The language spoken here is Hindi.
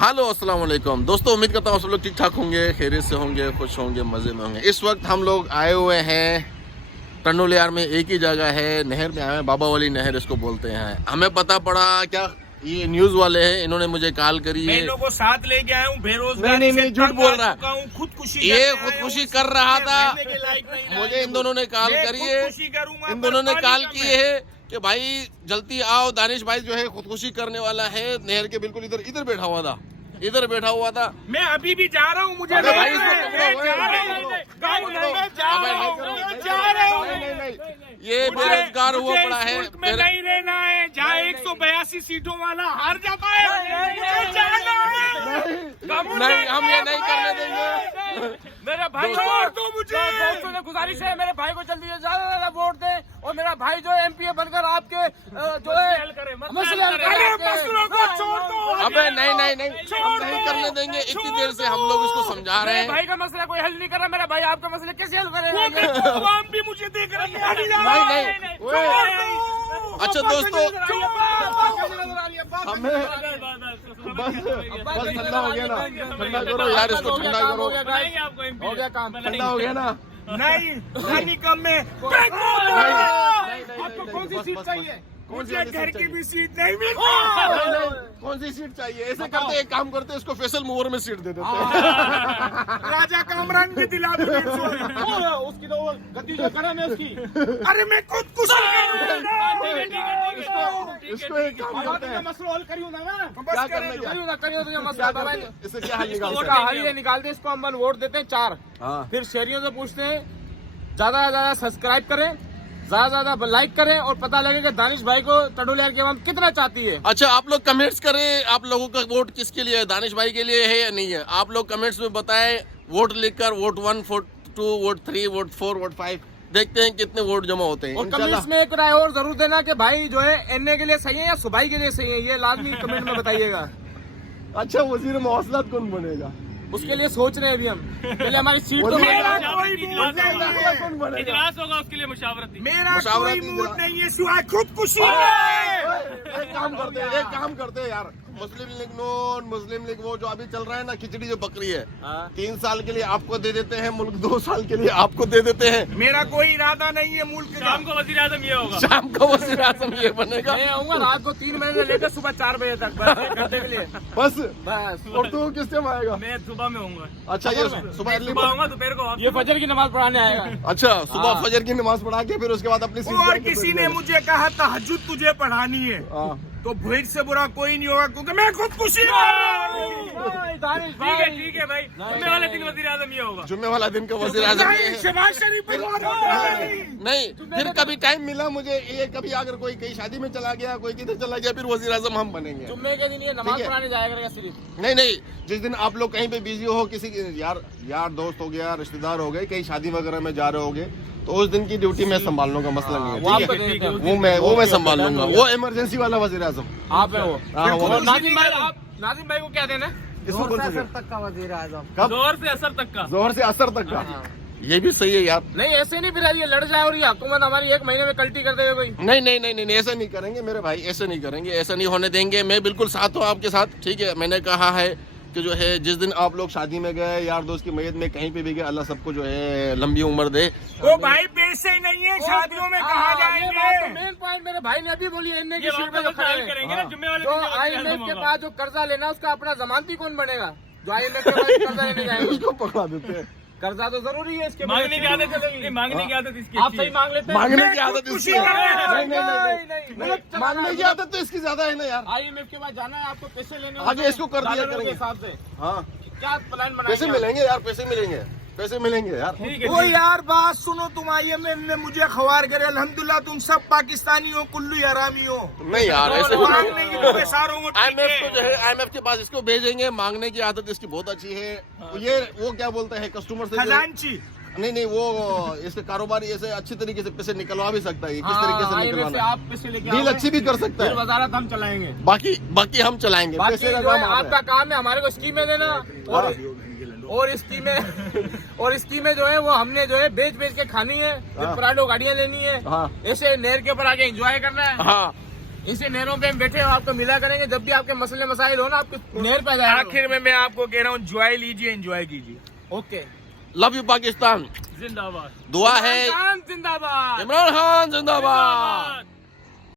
हेलो अस्सलाम वालेकुम दोस्तों, उम्मीद करता हूँ सब लोग ठीक ठाक होंगे, खैरियत से होंगे, खुश होंगे, मज़े में होंगे। इस वक्त हम लोग आए हुए हैं टंडोलियार में। एक ही जगह है, नहर में आए हैं, बाबा वाली नहर इसको बोलते हैं। हमें पता पड़ा क्या, ये न्यूज़ वाले हैं, इन्होंने मुझे कॉल करी है। मैं लोगों को साथ लेके आया हूँ, बेरोजगार नहीं झूठ बोल रहा है। खुदकुशी ये खुदकुशी कर रहा था। मुझे मुझे इन दोनों ने कॉल करी है, इन दोनों ने कॉल की है कि भाई जल्दी आओ, दानिश भाई जो है खुदकुशी करने वाला है। नहर के बिल्कुल इधर बैठा हुआ था, इधर बैठा हुआ था। मैं अभी भी जा रहा हूँ, मुझे अबे भाई ये बेरोजगार हुआ पड़ा है। में नहीं रहना है, जहाँ 182 सीटों वाला हार जाता है, मुझे जाना है। नहीं, हम ये नहीं करने देंगे। मेरा भाई छोड़ दो मुझे। दोस्तों ने गुजारिश है, मेरे भाई को जल्दी से ज्यादा वोट दें और मेरा भाई जो एमपी बनकर आपके जो है मसले हल करे। मसलों को छोड़ दो। अबे नहीं करने देंगे। इतनी देर से हम लोग इसको समझा रहे मेरे हैं। भाई का मसला कोई हल नहीं कर रहा, मेरा भाई आपका मसला कैसे हल करेगा? आवाम भी मुझे देख रही है। नहीं अच्छा दोस्तों, हमें बस ठंडा हो गया ना, ठंडा करो यार इसको, ठंडा करो। हो गया काम, ठंडा हो गया ना। नहीं, पानी कम में। आपको कौन सी सीट चाहिए? मुझे घर की भी सीट नहीं मिलती। कौन सी सीट चाहिए? ऐसे करते, एक काम करते, इसको फैसल मूवर में सीट दे देते हैं। राजा कामरान भी दिला दो। उसकी तो वो गद्दी जो कड़म है उसकी। अरे मैं खुद कुछ इसको एक काम करते हैं, मसला हल करियो ना। क्या करने क्या? करियो तो ये मसला था। इससे क्या हल निकाल इसका हल ये निकालते हैं, इसको हम वोट देते हैं 4। हाँ। फिर शहरियों से पूछते हैं ज्यादा से ज्यादा सब्सक्राइब करें, ज्यादा लाइक करें और पता लगे कि दानिश भाई को टंडोलियार की आवाम कितना चाहती है। अच्छा, आप लोग कमेंट्स करें, आप लोगों का वोट किसके लिए है, दानिश भाई के लिए है या नहीं है? आप लोग कमेंट्स में बताएं, वोट लिखकर, vote 1, vote 2, vote 3, vote 4, vote 5, देखते हैं कितने वोट जमा होते हैं। और इंशाल्लाह। कमेंट्स में एक राय और जरूर देना कि भाई जो है एनए के लिए सही है या सुबाई के लिए सही है, ये लाजमी कमेंट में बताइएगा। अच्छा, वजीर मौसलात कौन बनेगा? उसके लिए सोच रहे हैं अभी हम, पहले हमारी सीट तो मेरा कोई मूड नहीं है। कौन बनेगा? इजलास होगा उसके लिए मुशावरत। मेरा मुशावरत कोई मूड इजलास। नहीं है सिवाय खुदकुशी। एक काम करते यार, मुस्लिम लीग नून, मुस्लिम लीग वो जो अभी चल रहा है ना, खिचड़ी जो बकरी है, 3 साल के लिए आपको दे देते हैं मुल्क, 2 साल के लिए आपको दे देते हैं। मेरा कोई इरादा नहीं है मुल्क का। शाम को वजीर आजम ये होगा, शाम को वज़ीर आज़म ये बनेगा। मैं आऊंगा रात को 3 बजे से लेकर सुबह 4 बजे तक, बस एक घंटे के लिए बस। बस। और तू किस टाइम आएगा? मैं सुबह में होऊंगा। अच्छा, ये सुबह आऊंगा, दोपहर को ये फजर की नमाज पढ़ाने आएगा। अच्छा, सुबह फजर की नमाज पढ़ा के फिर उसके बाद अपनी सीट और जाके किसी बैठ ने जाएगा। मुझे कहा तहज्जुद तुझे पढ़ानी है, हाँ। तो भीड़ से बुरा कोई नहीं होगा, क्योंकि मैं खुदकुशी। ठीक है भाई, जुम्मे वाले दिन वजीर आजम ये होगा। जुम्मे वाला दिन का वज़ीर आज़म ये है। शहबाज शरीफ नहीं, फिर कभी टाइम मिला मुझे, ये कभी अगर कोई कहीं शादी में चला गया, कोई किधर चला गया, फिर वज़ीर आज़म हम बनेंगे। जुम्मे के दिन ये नमाज ठीक है। पढ़ाने जाया करेगा सिर्फ। नहीं, जिस दिन आप लोग कहीं पे बिजी हो, किसी यार दोस्त हो गया, रिश्तेदार हो गए, कहीं शादी वगैरह में जा रहे होगे, तो उस दिन की ड्यूटी मैं संभाल लूंगा, मसला नहीं है। वो ठीक आपको है, देते हैं। वो मैं संभाल लूंगा। वो इमरजेंसी वाला वज़ीर आज़म। आप है वो। हाँ, वो और नाजिम भाई, आप नाजिम भाई को क्या देना है? इसको कौन सा असर तक का वजीर आजम। कब? जोर से असर तक का। जोहर से असर तक का। ये भी सही है यार। नहीं ऐसे नहीं, फिर ये लड़ जाए और ये हुकूमत हमारी 1 महीने में कल्टी कर देगा कोई। नहीं, ऐसा नहीं करेंगे मेरे भाई, ऐसा नहीं करेंगे, ऐसा नहीं होने देंगे। मैं बिल्कुल साथ हूँ आपके साथ। ठीक है, मैंने कहा है कि जो है जिस दिन आप लोग शादी में गए, यार दोस्त की मैयत में कहीं पे भी गए, अल्लाह सबको जो है लंबी उम्र दे। वो भाई पैसे नहीं है, शादियों में कहा जाएंगे। मेन पॉइंट मेरे भाई ने अभी बोली, एनए की सीट पे जो खड़े हैं, जो IMF के पास जो कर्जा लेना उसका अपना जमानती कौन बनेगा? जो IMF के पास कर्जा लेने जाएंगे, उसको पकड़ा देते हैं। कर्जा तो जरूरी है इसके। मांगने की आदत है, मांगने की आदत इसकी आप सही मांग लेते हैं। मांगने की आदत इसकी है। नहीं, मांगने की आदत तो इसकी ज्यादा है ना यार। IMF के पास जाना है आपको, पैसे लेने आगे इसको कर दिया डॉलरों के करेंगे। हिसाब से हाँ, क्या प्लान बनाएंगे? पैसे मिलेंगे यार, पैसे मिलेंगे यार। वो यार बात सुनो, तुम IMF ने मुझे खवार करे, अल्हम्दुलिल्लाह तुम सब पाकिस्तानी हो, कुल्लू हरामी हो। नहीं यार, ऐसे मांगने की तो बेसारों को ठीक IMF है। को जो है, IMF के पास इसको भेजेंगे। मांगने की आदत इसकी बहुत अच्छी है। ये वो क्या बोलते हैं, कस्टमर से जो- खजांची। नहीं, वो इसके कारोबारी ऐसे अच्छी तरीके से पैसे निकलवा भी सकता है। किस तरीके से IMF से निकलवाना है, आप पैसे लेके डील आओगे, अच्छी भी कर सकता फिर है। वजारत हम चलाएंगे। बाकी हम चलाएंगे। बाकी पैसे का जो है काम आप आपका है। काम है हमारे को स्कीमें देना, और स्कीमें जो है वो हमने जो है बेच के खानी है। फिर हाँ। पराठो गाड़ियाँ लेनी है, हाँ। ऐसे नहर के ऊपर आके एंजॉय करना है। हाँ, इसी नहरों पे हम बैठे हो, आपको मिला करेंगे जब भी आपके मसले मसाइल हो ना, आपको नहर पे जाए। आखिर में मैं आपको कह रहा हूँ एंजॉय लीजिए, एंजॉय कीजिए। Okay, love you Pakistan. जिंदाबाद। दुआ है जिंदाबाद। इमरान खान जिंदाबाद।